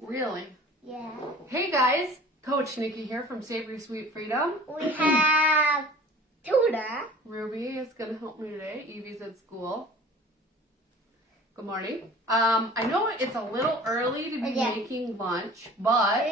Really? Yeah. Hey guys, Coach Nikki here from Savory Sweet Freedom. We have Tuna. Ruby is going to help me today. Evie's at school. Good morning. I know it's a little early to be making lunch, but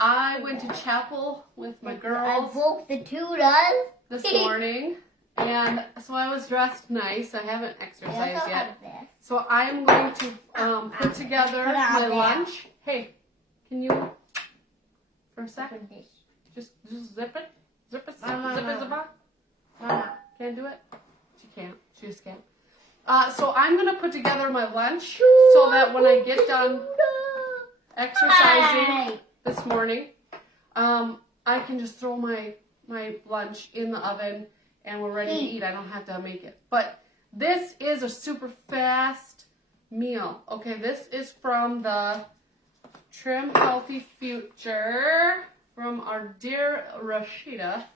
I went to chapel with my girls. I broke the Tunas this morning, and so I was dressed nice. I haven't exercised yet. So I'm going to put together my lunch. Hey, can you, for a second, just zip it? Zip it, zip it, zip it? Can't do it? She can't. She just can't. So I'm going to put together my lunch so that when I get done exercising this morning, I can just throw my lunch in the oven and we're ready to eat. I don't have to make it. But this is a super fast meal. Okay, this is from the Trim Healthy Future from our dear Rashida.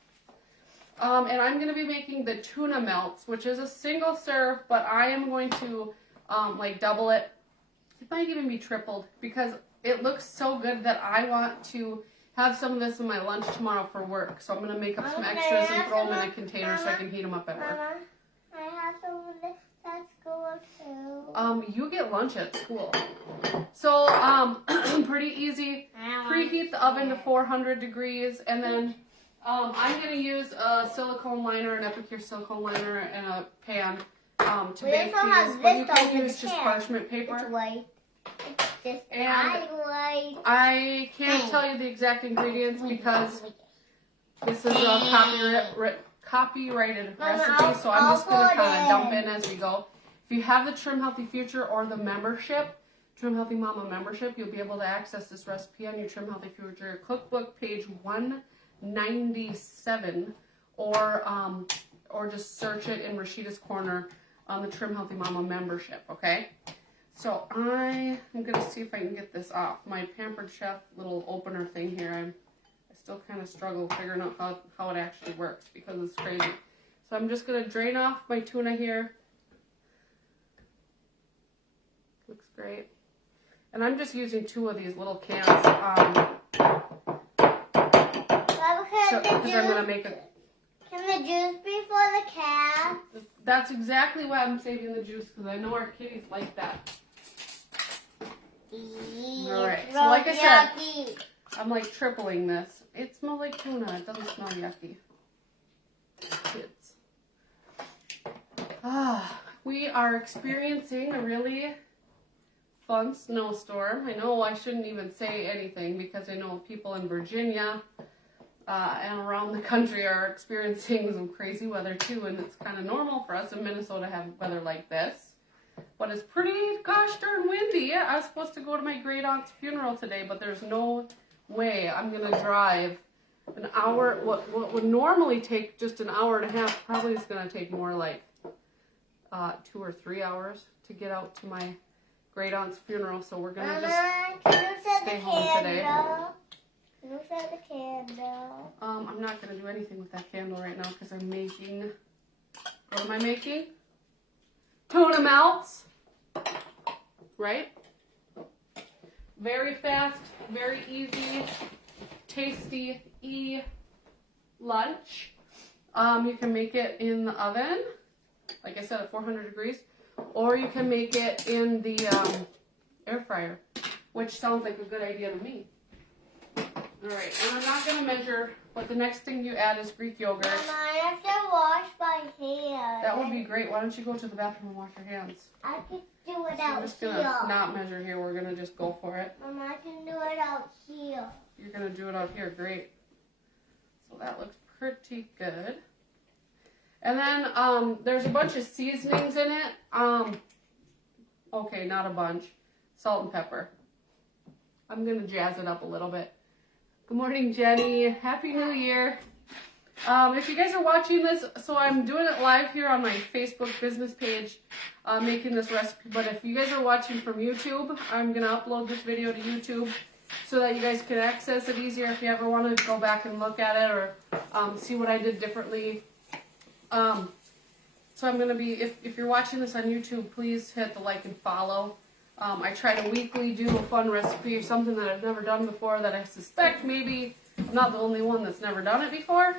And I'm going to be making the tuna melts, which is a single serve, but I am going to like double it. It might even be tripled because it looks so good that I want to have some of this in my lunch tomorrow for work. So I'm going to make up some extras and throw them in a container so I can heat them up at work. I have some of this at school too. You get lunch at school. So pretty easy. Preheat the oven to 400 degrees and then I'm going to use a silicone liner, an Epicure silicone liner, and a pan to bake these. But you can use just parchment paper. It's white. It's just and white. I can't tell you the exact ingredients because this is a copyrighted recipe, so I'm just going to kind of dump in as we go. If you have the Trim Healthy Future or the membership, Trim Healthy Mama membership, you'll be able to access this recipe on your Trim Healthy Future cookbook, page 197, or just search it in Rashida's Corner on the Trim Healthy Mama membership, okay? So I am going to see if I can get this off. My Pampered Chef little opener thing here, I still kind of struggle figuring out how it actually works because it's crazy. So I'm just going to drain off my tuna here. Looks great. And I'm just using 2 of these little cans. Because I'm going to make it. Can the juice be for the cat? That's exactly why I'm saving the juice, because I know our kitties like that. Alright, so like I said, I'm like tripling this. It smells like tuna. It doesn't smell yucky. Kids. We are experiencing a really fun snowstorm. I know I shouldn't even say anything because I know people in Virginia and around the country are experiencing some crazy weather too, and it's kind of normal for us in Minnesota to have weather like this. But it's pretty gosh darn windy. I was supposed to go to my great aunt's funeral today, but there's no way I'm going to drive an hour. What would normally take just an hour and a half probably is going to take more like 2 or 3 hours to get out to my great aunt's funeral. So we're going to just stay home today. Can you set the candle? I'm not going to do anything with that candle right now because I'm making, what am I making? Tuna melts, right? Very fast, very easy, tasty lunch. You can make it in the oven, like I said, at 400 degrees, or you can make it in the air fryer, which sounds like a good idea to me. Alright, and I'm not going to measure, but the next thing you add is Greek yogurt. Mama, I have to wash my hands. That would be great. Why don't you go to the bathroom and wash your hands? I can do it So out I'm just going to not measure here. We're going to just go for it. Mama, I can do it out here. You're going to do it out here. Great. So that looks pretty good. And then there's a bunch of seasonings in it. Okay, not a bunch. Salt and pepper. I'm going to jazz it up a little bit. Good morning, Jenny. Happy New Year. If you guys are watching this, so I'm doing it live here on my Facebook business page, making this recipe. But if you guys are watching from YouTube, I'm going to upload this video to YouTube so that you guys can access it easier if you ever want to go back and look at it or see what I did differently. So I'm going to be, if you're watching this on YouTube, please hit the like and follow. I try to weekly do a fun recipe or something that I've never done before that I suspect maybe I'm not the only one that's never done it before.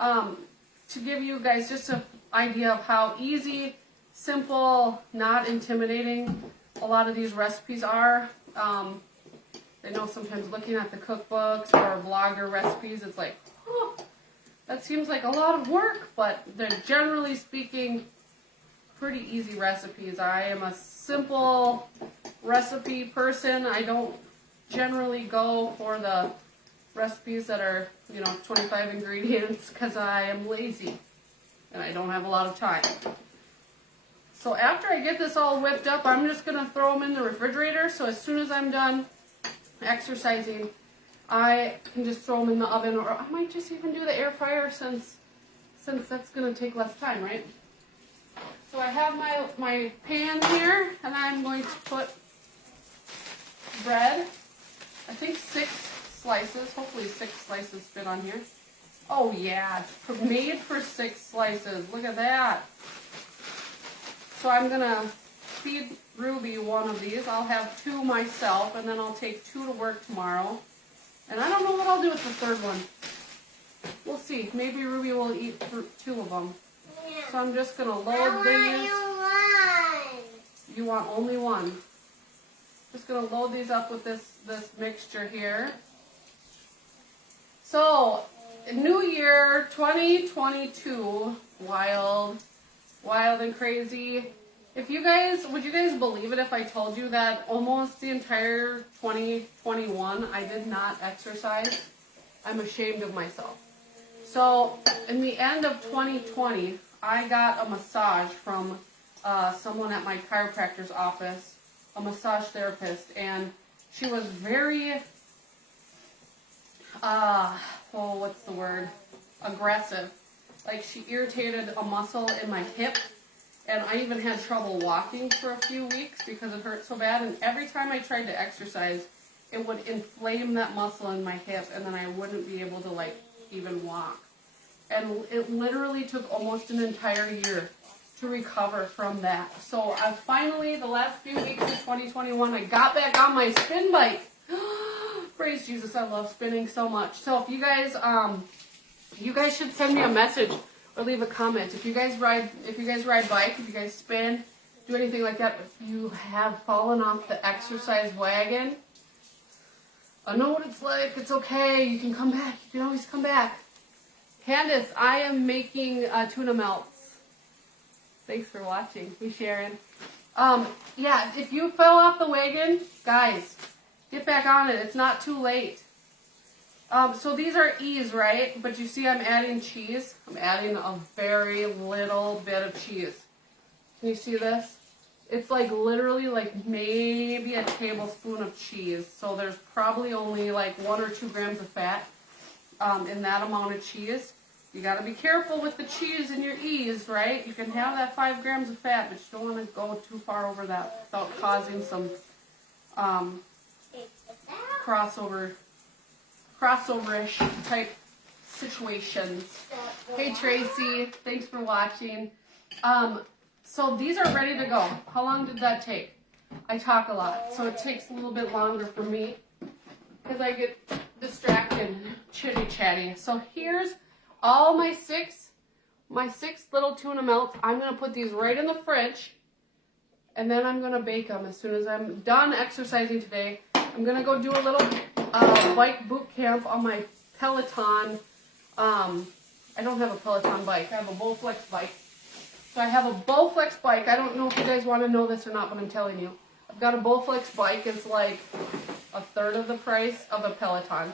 To give you guys just an idea of how easy, simple, not intimidating a lot of these recipes are. I know sometimes looking at the cookbooks or blogger recipes, it's like, oh, that seems like a lot of work, but they're generally speaking pretty easy recipes. I am a simple recipe person. I don't generally go for the recipes that are, 25 ingredients because I am lazy and I don't have a lot of time. So after I get this all whipped up, I'm just going to throw them in the refrigerator. So as soon as I'm done exercising, I can just throw them in the oven, or I might just even do the air fryer since that's going to take less time, right? So I have my pan here, and I'm going to put bread. I think 6 slices, hopefully 6 slices fit on here. Oh yeah, it's made for 6 slices. Look at that. So I'm going to feed Ruby one of these. I'll have 2 myself, and then I'll take 2 to work tomorrow. And I don't know what I'll do with the 3rd one. We'll see. Maybe Ruby will eat 2 of them. Yeah. So I'm just going to load these. You want only 1. Just going to load these up with this mixture here. So, New Year 2022, wild and crazy. Would you guys believe it if I told you that almost the entire 2021 I did not exercise? I'm ashamed of myself. So, in the end of 2020, I got a massage from someone at my chiropractor's office, a massage therapist, and she was very, what's the word? Aggressive. Like, she irritated a muscle in my hip, and I even had trouble walking for a few weeks because it hurt so bad, and every time I tried to exercise, it would inflame that muscle in my hip, and then I wouldn't be able to, even walk. And it literally took almost an entire year to recover from that. So I finally, the last few weeks of 2021, I got back on my spin bike. Praise Jesus, I love spinning so much. So if you guys should send me a message or leave a comment. If you guys ride bike, if you guys spin, do anything like that, if you have fallen off the exercise wagon, I know what it's like. It's okay. You can come back. You can always come back. Candace, I am making tuna melts. Thanks for watching. Hey, Sharon. Yeah, if you fell off the wagon, guys, get back on it. It's not too late. So these are E's, right? But you see I'm adding cheese. I'm adding a very little bit of cheese. Can you see this? It's literally maybe a tablespoon of cheese. So there's probably only 1 or 2 grams of fat in that amount of cheese. You got to be careful with the cheese in your E's, right? You can have that 5 grams of fat, but you don't want to go too far over that without causing some crossoverish type situations. Hey Tracy, thanks for watching. So these are ready to go. How long did that take? I talk a lot, so it takes a little bit longer for me because I get distracted and chitty-chatty. So here's all my six little tuna melts. I'm going to put these right in the fridge, and then I'm going to bake them as soon as I'm done exercising today. I'm going to go do a little bike boot camp on my Peloton. I don't have a Peloton bike. I have a Bowflex bike. So I have a Bowflex bike. I don't know if you guys want to know this or not, but I'm telling you. I've got a Bowflex bike. It's like a third of the price of a Peloton.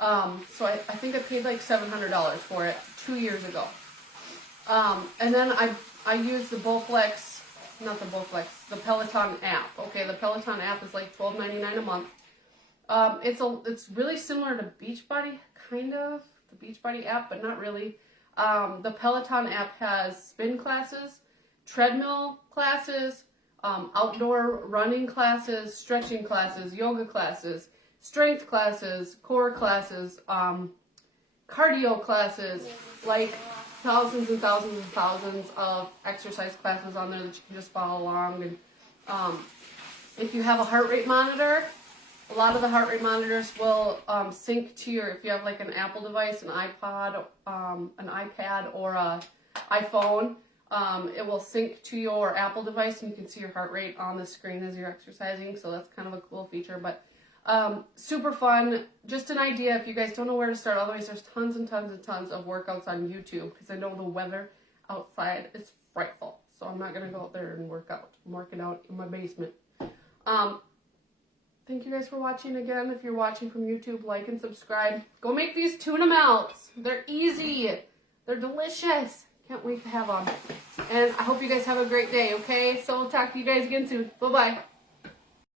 So I think I paid like $700 for it 2 years ago. And then I use the Bowflex, not the Bowflex, the Peloton app. Okay, the Peloton app is like $12.99 a month. It's really similar to Beachbody, kind of, the Beachbody app, but not really. The Peloton app has spin classes, treadmill classes, outdoor running classes, stretching classes, yoga classes, strength classes, core classes, cardio classes, like thousands and thousands and thousands of exercise classes on there that you can just follow along. And If you have a heart rate monitor, a lot of the heart rate monitors will sync to your, if you have like an Apple device, an iPod, an iPad, or a iPhone, it will sync to your Apple device and you can see your heart rate on the screen as you're exercising. So that's kind of a cool feature, but super fun. Just an idea if you guys don't know where to start. Otherwise, there's tons and tons and tons of workouts on YouTube because I know the weather outside is frightful. So I'm not going to go out there and work out. I'm working out in my basement. Thank you guys for watching again. If you're watching from YouTube, like and subscribe. Go make these tuna melts. They're easy. They're delicious. Can't wait to have them. And I hope you guys have a great day, okay? So we'll talk to you guys again soon. Bye-bye.